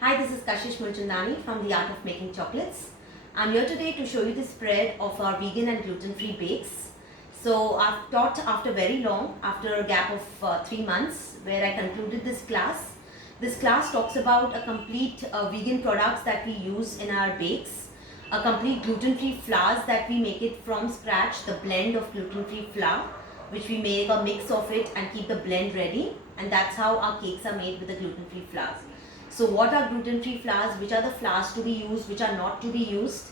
Hi, this is Kashish Mulchandani from The Art of Making Chocolates. I'm here today to show you the spread of our vegan and gluten-free bakes. So I've taught after very long, after a gap of 3 months, where I concluded this class. This class talks about a complete vegan products that we use in our bakes, a complete gluten-free flours that we make it from scratch, the blend of gluten-free flour, which we make a mix of it and keep the blend ready, and that's how our cakes are made with the gluten-free flours. So what are gluten-free flours, which are the flours to be used, which are not to be used,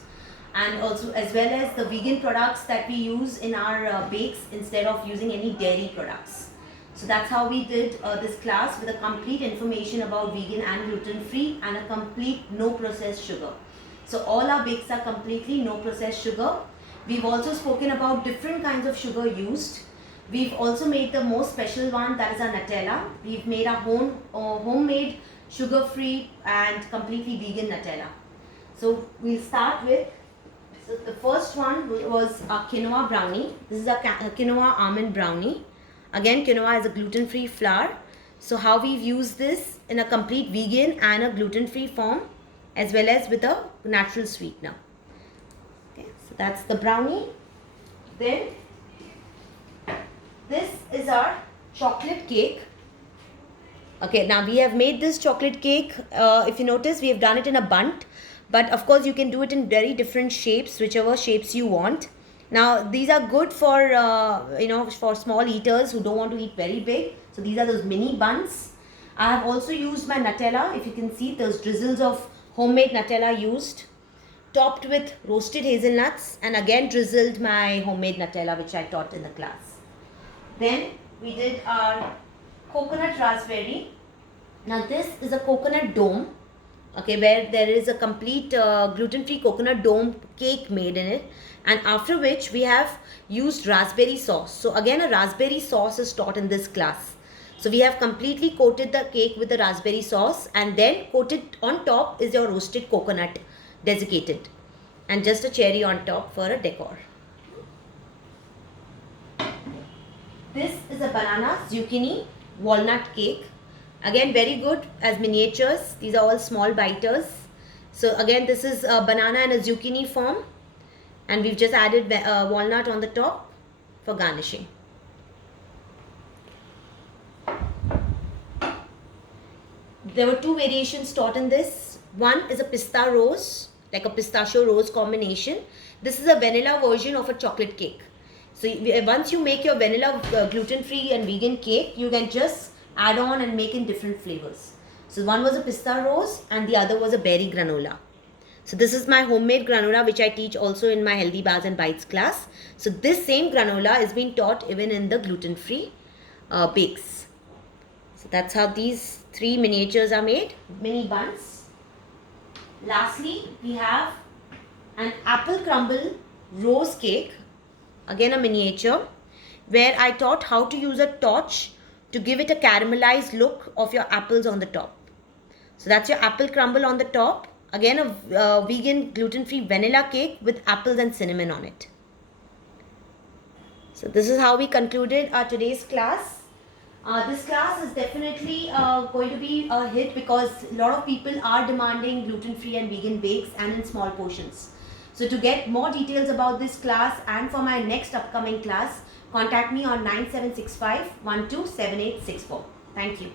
and also as well as the vegan products that we use in our bakes instead of using any dairy products. So that's how we did this class with a complete information about vegan and gluten-free and a complete no processed sugar. So all our bakes are completely no processed sugar. We've also spoken about different kinds of sugar used. We've also made the most special one, that is our Nutella. We've made our homemade sugar-free and completely vegan Nutella. So we'll start with, so the first one was a quinoa brownie. This is a quinoa almond brownie. Again, quinoa is a gluten-free flour. So how we've used this in a complete vegan and a gluten-free form, as well as with a natural sweetener. Okay, so that's the brownie. Then this is our chocolate cake. Okay, now we have made this chocolate cake. If you notice, we have done it in a bundt, but of course you can do it in very different shapes, whichever shapes you want. Now these are good for for small eaters who don't want to eat very big. So these are those mini buns. I have also used my Nutella. If you can see, those drizzles of homemade Nutella used, topped with roasted hazelnuts, and again drizzled my homemade Nutella, which I taught in the class. Then we did our coconut raspberry. Now this is a coconut dome, okay, where there is a complete gluten-free coconut dome cake made in it, and after which we have used raspberry sauce. So again, a raspberry sauce is taught in this class. So we have completely coated the cake with the raspberry sauce, and then coated on top is your roasted coconut desiccated, and just a cherry on top for a decor. This is a banana zucchini walnut cake. Again, very good as miniatures. These are all small biters. So again, this is a banana and a zucchini form, and we've just added walnut on the top for garnishing. There were two variations taught in this. One is a pista rose, like a pistachio rose combination. This is a vanilla version of a chocolate cake. So once you make your vanilla gluten-free and vegan cake, you can just add on and make in different flavors. So one was a pista rose and the other was a berry granola. So this is my homemade granola, which I teach also in my Healthy Bars and Bites class. So this same granola is being taught even in the gluten-free bakes. So that's how these three miniatures are made, mini buns. Lastly, we have an apple crumble rose cake, again a miniature, where I taught how to use a torch to give it a caramelized look of your apples on the top. So that's your apple crumble on the top. Again, a vegan gluten-free vanilla cake with apples and cinnamon on it. So this is how we concluded our today's class. This class is definitely going to be a hit because a lot of people are demanding gluten-free and vegan bakes and in small portions. So to get more details about this class and for my next upcoming class, contact me on 9765 127864. Thank you.